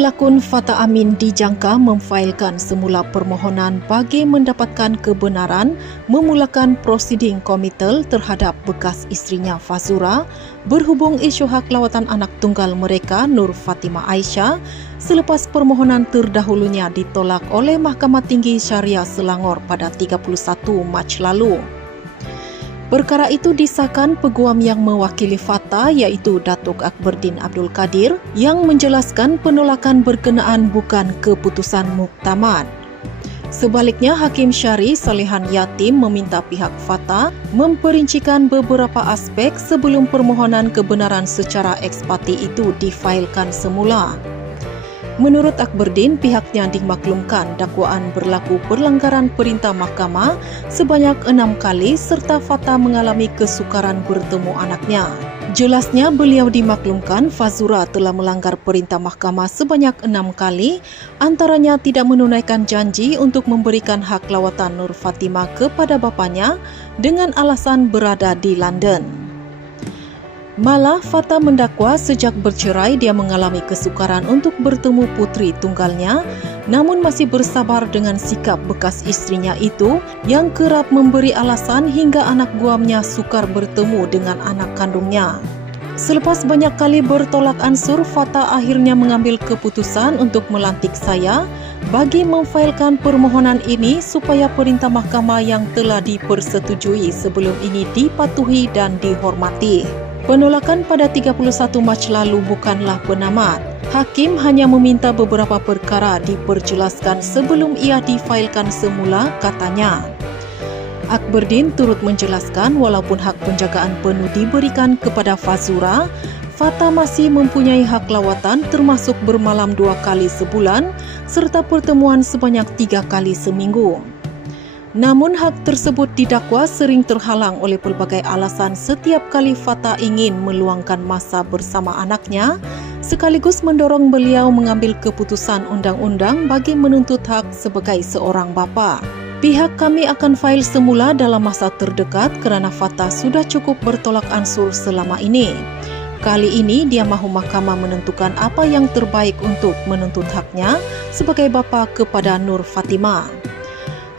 Pelakon Fata Amin dijangka memfailkan semula permohonan bagi mendapatkan kebenaran memulakan prosiding komitel terhadap bekas isterinya Fazura berhubung isu hak lawatan anak tunggal mereka Nur Fatimah Aisyah selepas permohonan terdahulunya ditolak oleh Mahkamah Tinggi Syariah Selangor pada 31 Mac lalu. Perkara itu disahkan peguam yang mewakili Fata iaitu Datuk Akberdin Abdul Kadir yang menjelaskan penolakan berkenaan bukan keputusan muktamad. Sebaliknya, Hakim Syari Salihan Yatim meminta pihak Fata memperincikan beberapa aspek sebelum permohonan kebenaran secara ekspati itu difailkan semula. Menurut Akberdin, pihaknya dimaklumkan dakwaan berlaku pelanggaran perintah mahkamah sebanyak 6 kali serta Fata mengalami kesukaran bertemu anaknya. Jelasnya, beliau dimaklumkan Fazura telah melanggar perintah mahkamah sebanyak 6 kali, antaranya tidak menunaikan janji untuk memberikan hak lawatan Nur Fatimah kepada bapanya dengan alasan berada di London. Malah, Fata mendakwa sejak bercerai dia mengalami kesukaran untuk bertemu putri tunggalnya, namun masih bersabar dengan sikap bekas isterinya itu yang kerap memberi alasan hingga anak guamnya sukar bertemu dengan anak kandungnya. Selepas banyak kali bertolak ansur, Fata akhirnya mengambil keputusan untuk melantik saya bagi memfailkan permohonan ini supaya perintah mahkamah yang telah dipersetujui sebelum ini dipatuhi dan dihormati. Penolakan pada 31 Mac lalu bukanlah penamat. Hakim hanya meminta beberapa perkara diperjelaskan sebelum ia difailkan semula, katanya. Akberdin turut menjelaskan walaupun hak penjagaan penuh diberikan kepada Fazura, Fata masih mempunyai hak lawatan termasuk bermalam 2 kali sebulan serta pertemuan sebanyak 3 kali seminggu. Namun hak tersebut didakwa sering terhalang oleh pelbagai alasan setiap kali Fata ingin meluangkan masa bersama anaknya, sekaligus mendorong beliau mengambil keputusan undang-undang bagi menuntut hak sebagai seorang bapa. Pihak kami akan fail semula dalam masa terdekat kerana Fata sudah cukup bertolak ansur selama ini. Kali ini dia mahu mahkamah menentukan apa yang terbaik untuk menuntut haknya sebagai bapa kepada Nur Fatimah.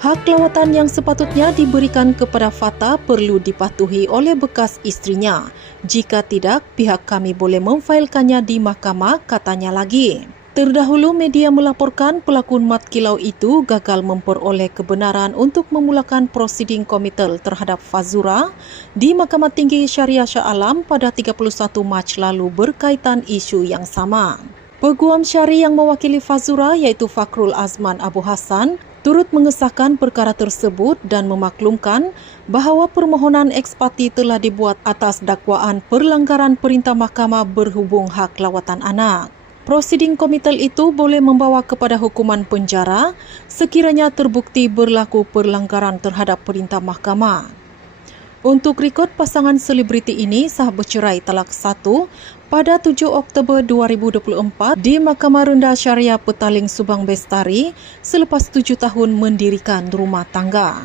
Hak lawatan yang sepatutnya diberikan kepada Fata perlu dipatuhi oleh bekas isterinya. Jika tidak, pihak kami boleh memfailkannya di mahkamah, katanya lagi. Terdahulu media melaporkan pelakon mat kilau itu gagal memperoleh kebenaran untuk memulakan prosiding komitel terhadap Fazura di Mahkamah Tinggi Syariah Shah Alam pada 31 Mac lalu berkaitan isu yang sama. Peguam Syari yang mewakili Fazura iaitu Fakrul Azman Abu Hassan turut mengesahkan perkara tersebut dan memaklumkan bahawa permohonan ekspati telah dibuat atas dakwaan pelanggaran perintah mahkamah berhubung hak lawatan anak. Prosiding komitel itu boleh membawa kepada hukuman penjara sekiranya terbukti berlaku pelanggaran terhadap perintah mahkamah. Untuk rekod, pasangan selebriti ini sah bercerai talak 1 pada 7 Oktober 2024 di Mahkamah Rendah Syariah Petaling Subang Bestari selepas 7 tahun mendirikan rumah tangga.